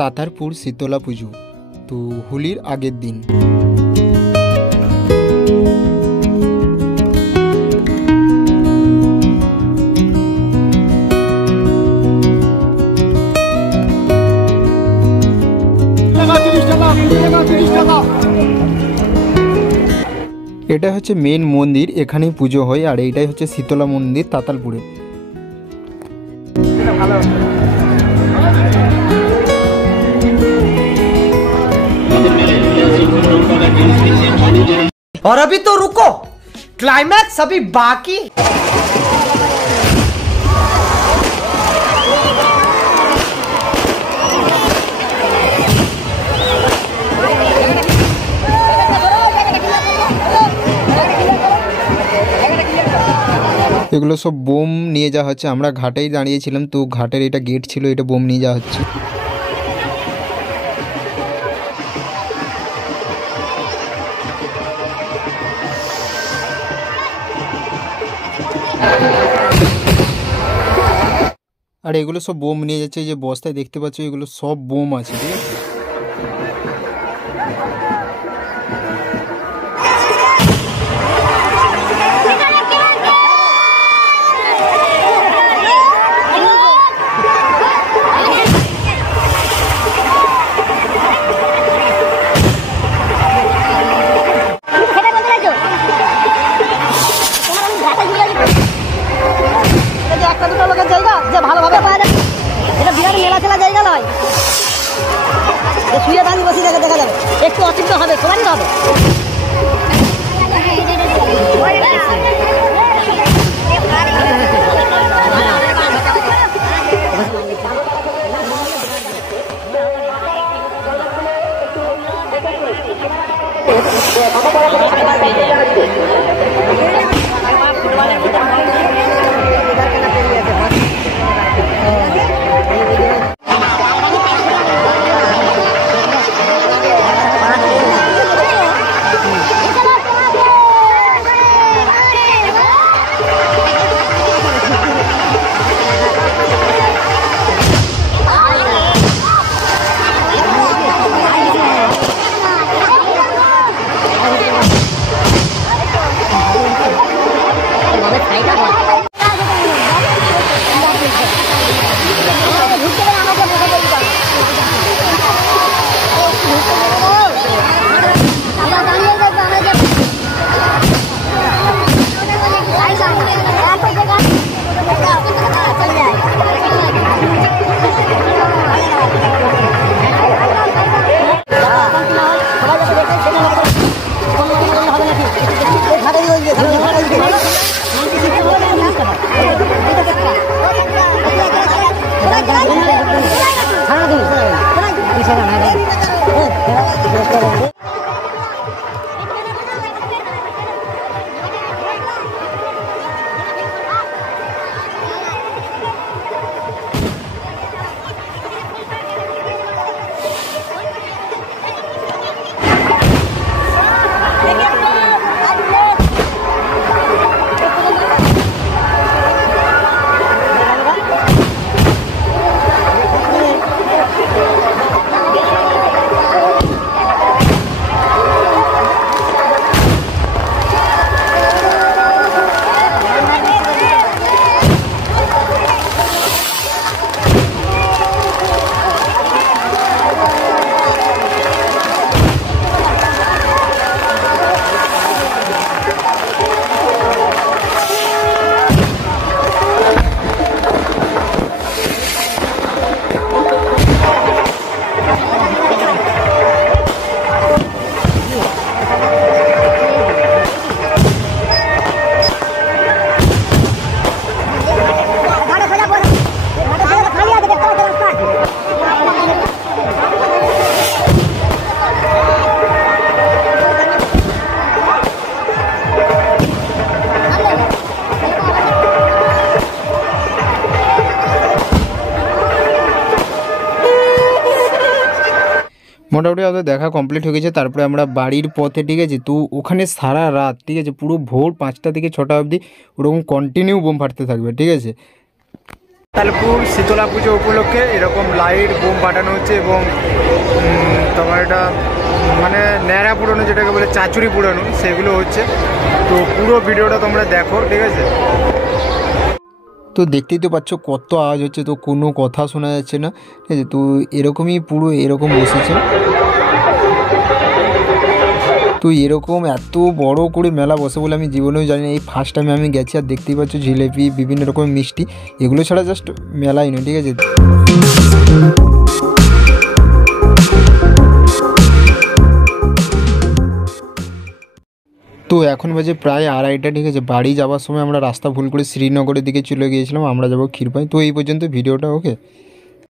তাতারপুর শীতলা পুজো। তো হোলির আগের দিন এটা হচ্ছে মেন মন্দির, এখানেই পুজো হয়। আর এইটাই হচ্ছে শীতলা মন্দির তাতালপুরে। और अभी तो रुको, क्लाइमैक्स अभी बाकी। এগুলো সব বোম নিয়ে যাওয়া হচ্ছে। আমরা ঘাটেই দাঁড়িয়েছিলাম, তো ঘাটের এটা গেট ছিল, এটা বোম নিয়ে যাওয়া হচ্ছে। আর এগুলো সব বোম নিয়ে যাচ্ছে। যে বস্তায় দেখতে পাচ্ছ এগুলো সব বোম আছে, ঠিক আছে। একটু অসুবিধা হবে, সবারই হবে। মোটামুটি আমাদের দেখা কমপ্লিট হয়ে গেছে। তারপরে আমরা বাড়ির পথে, ঠিক আছে। তো ওখানে সারা রাত, ঠিক আছে, পুরো ভোর 5টা থেকে 6টা অবধি ওরকম কন্টিনিউ বোম ফাটতে থাকবে, ঠিক আছে। তালপুর শীতলা পুজো উপলক্ষে এরকম লাইট বোম ফাটানো হচ্ছে এবং তোমার এটা মানে ন্যাড়া পুরনো যেটাকে বলে চাচুরি পুরানো সেগুলো হচ্ছে। তো পুরো ভিডিওটা তোমরা দেখো, ঠিক আছে। তো দেখতেই তো পাচ্ছ কত আওয়াজ হচ্ছে, তো কোনো কথা শোনা যাচ্ছে না, ঠিক আছে। তো এরকমই পুরো এরকম বসেছে। তো এরকম এত বড় করে মেলা বসে বলে আমি জীবনেও জানি না, এই ফার্স্ট টাইমে আমি গেছি। আর দেখতেই পাচ্ছ জিলেপি, বিভিন্ন রকমের মিষ্টি, এগুলো ছাড়া জাস্ট মেলাই নয়, ঠিক আছে। তো এখন বাজে প্রায় 2:30টা, ঠিক আছে। বাড়ি যাওয়ার সময় আমরা রাস্তা ভুল করে শ্রীনগরের দিকে চলে গিয়েছিলাম, আমরা যাবো ক্ষীরপাই। তো এই পর্যন্ত ভিডিওটা, ওকে।